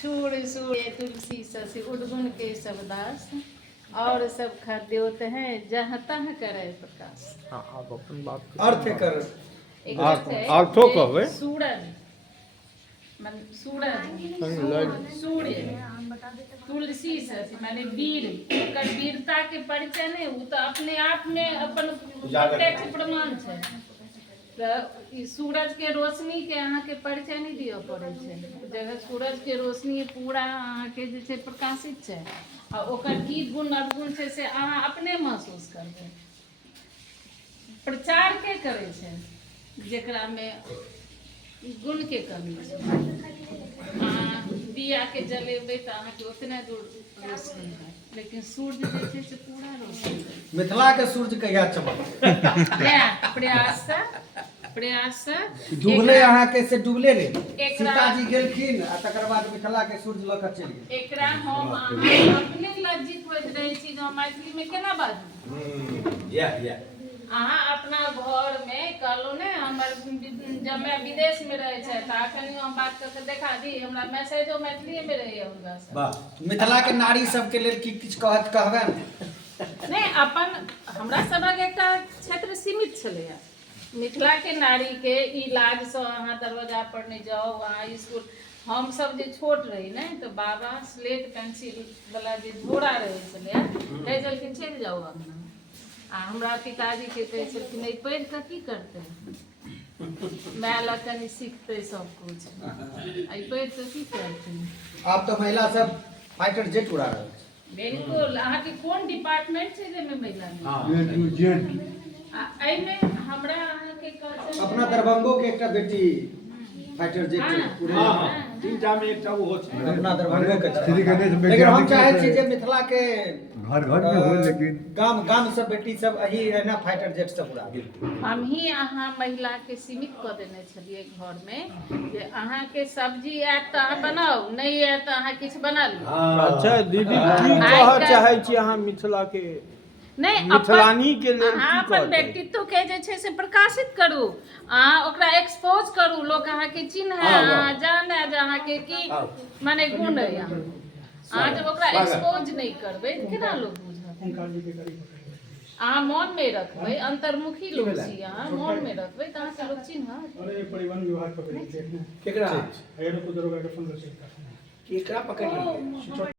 सूर्य सूर्य तुलसी शशि उद्गुण के सब दास और सब खाद्योत हैं जहाँ तहाँ करे प्रकाश। हाँ आप अपन बात अर्थ कर एक अर्थ है अर्थो जे कहबै सूरज सूरज सूर्य तुलसी शशि माने वीर ओकर वीरता के परिचय नहीं उ तो अपने आप में अपन प्रत्यक्ष प्रमाण छै। ई सूरज के रोशनी के अहाँ के परिचय नहीं दियो पड़े छै। जगह सूरज के रोशनी पूरा अहाँ के जे छै प्रकाशित छै आ ओकर की गुण अवगुण छै से अहाँ अपने महसूस करबै। प्रचार के करे छै जेकरा में गुण के कमी छै। अहाँ दिया के जलेबै तो अहाँ के उतने दूर रोशनी है लेकिन सूर्य जे छै से पूरा रोशनी है। मिथिला के सूर्य कहिया चमक प्रयास से डूबले अहाँ के से डूबले रे एकरा- सीताजी गेलखिन आ तकर बाद मिथिला के सूर्य लऽ कऽ चलि गेल। एकरा हम अहाँ अपने लज्जित होइत रहै छी जे हम मैथिली में केना बाजू। अहाँ अपना घर में कहलहुँ ने हमर जब मैं विदेश में रहे छै तऽ अखन हम बात करके देखा दी हमरा मैसेजो मैथिली में रहैए हुनका से। वाह मिथिला के नारी सब के लेल की किछु कहबैन? नहीं अपन हमरा सबक एकटा क्षेत्र सीमित छलैया। मिथिला के नारी के इलाज से अहाँ दरवाजा पर नहीं जाओ वहाँ स्कूल हम सब जे छोट रही ने तो बाबा स्लेट पेंसिल वाला जे झोरा रहे छलैया कहे छलखिन चलि जाओ अंगना आ हमरा पिताजी के कहे छलखिन नहीं पढ़ के की करते माय लग कनी सीखते सब कुछ आई पढ़ के की करते। आब तो महिला सब फाइटर जेट उड़ा रहल छै। बिल्कुल अहाँ के कोन डिपार्टमेंट छै जे में महिला एहिमे हमरा अहाँ के कल्चर अपना दरभंगो के एकटा बेटी फाइटर जेट उड़ा तीनटा में एकटा ओहो छै। अपना दरभंगो के श्री गणेश लेकिन हम वैज्ञानिक चाहे छी छै। जे मिथिला के घर घर में हो लेकिन गाम गाम सब बेटी सब अही एना फाइटर जेट सब उड़ा गेल। हम ही अहाँ महिला के सीमित कऽ देने छलिए घर में जे अहाँ के सब्जी आयत तऽ अहाँ बनाउ नहीं आयत तऽ अहाँ किछु बना लिअ। अच्छा दीदी की कहऽ चाहै छी अहाँ मिथिला के नहीं मिथिलानी के लेल अहाँ की अपन कहते? व्यक्तित्व के जे छै से प्रकाशित करू अहाँ ओकरा एक्सपोज करू लोग अहाँ के चिन्ह अहाँ जाने जे अहाँ के की माने गुण है अहाँ जब ओकरा एक्सपोज नहीं करबै तऽ केना लोग बुझत। अहाँ मौन में रखबै अंतर्मुखी लोग छी अहाँ मौन में रखबै तऽ अहाँ के लोग चिन्हत। अरे परिवहन विभाग पकड़ लीजिए केकरा हेड को दरोगा का फोन कर सकता है। केकरा पकड़ लिया?